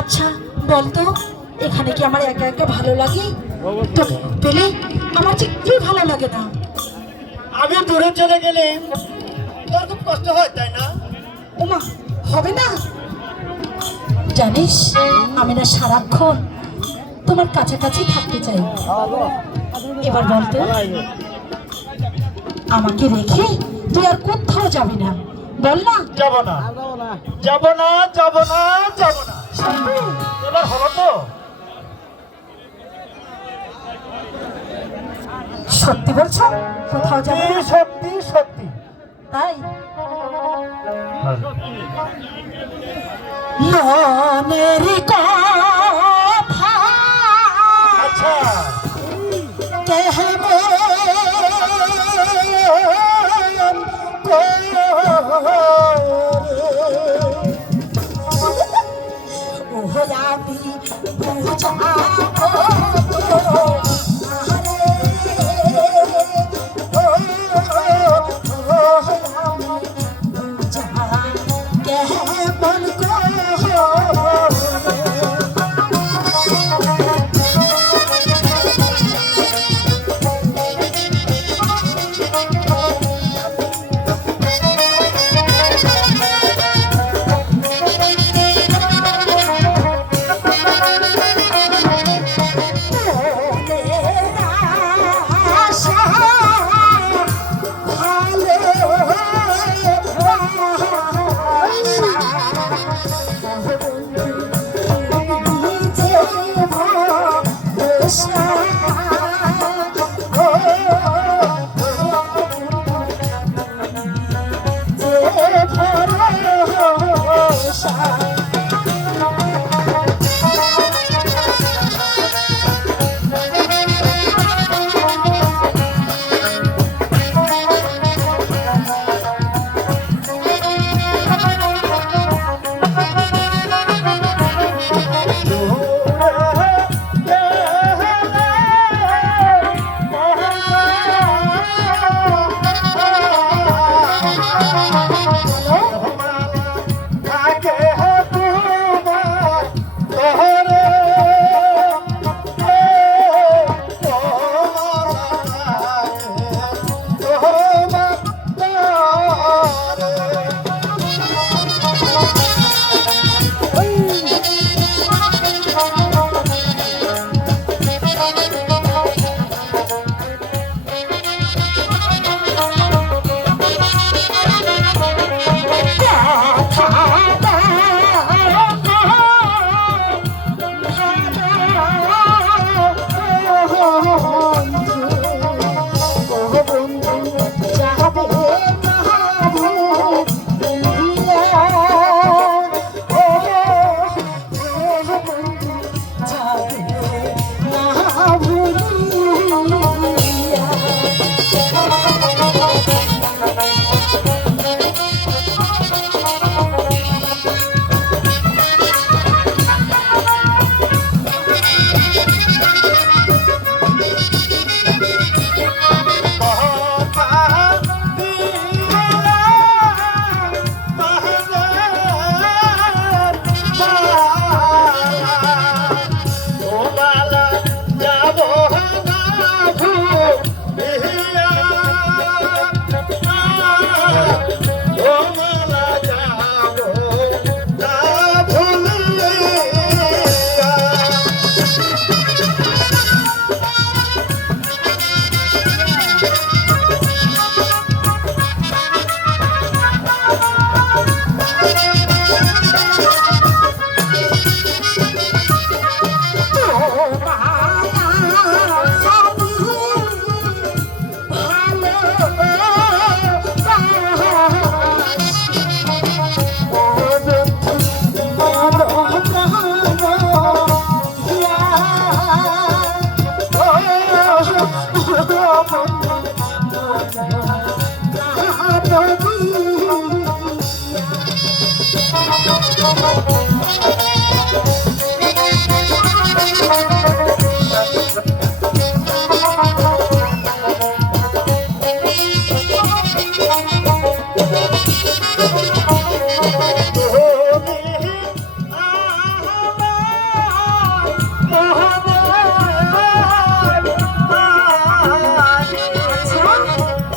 আচ্ছা বলতো, এখানে কি আমার একা একা ভালো লাগে? তো পেলে আমার যে কি ভালো লাগে না। আমি দূরে চলে গেলে তোর খুব কষ্ট হয়, তাই না? ওমা, হবে না? জানিস, আমি না সারাক্ষণ তোমার কাছাকাছি থাকতে চাই। এবার বলতো, আমাকে রেখে তুই আর কোথাও যাবি না, বল না। যাব না, যাব না, যাব না, যাব না। এবার হলো তো? সত্যি বলছো? কোথাও যাবে না? সত্যি সত্যি। তাই মনের কথা আচ্ছা, কেহবে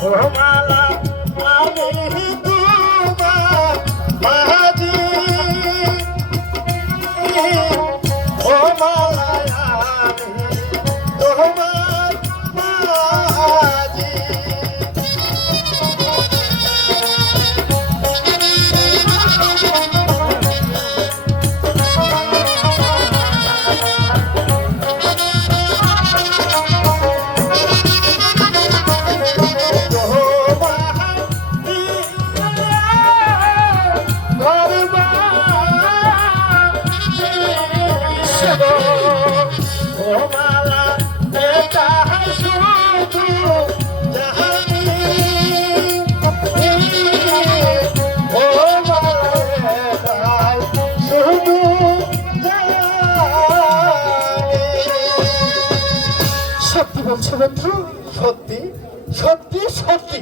ও মালা আমি তোমার মাঝি ও মালা আমি তোমার মাঝি সত্যি বলছো বন্ধু? সত্যি সত্যি সত্যি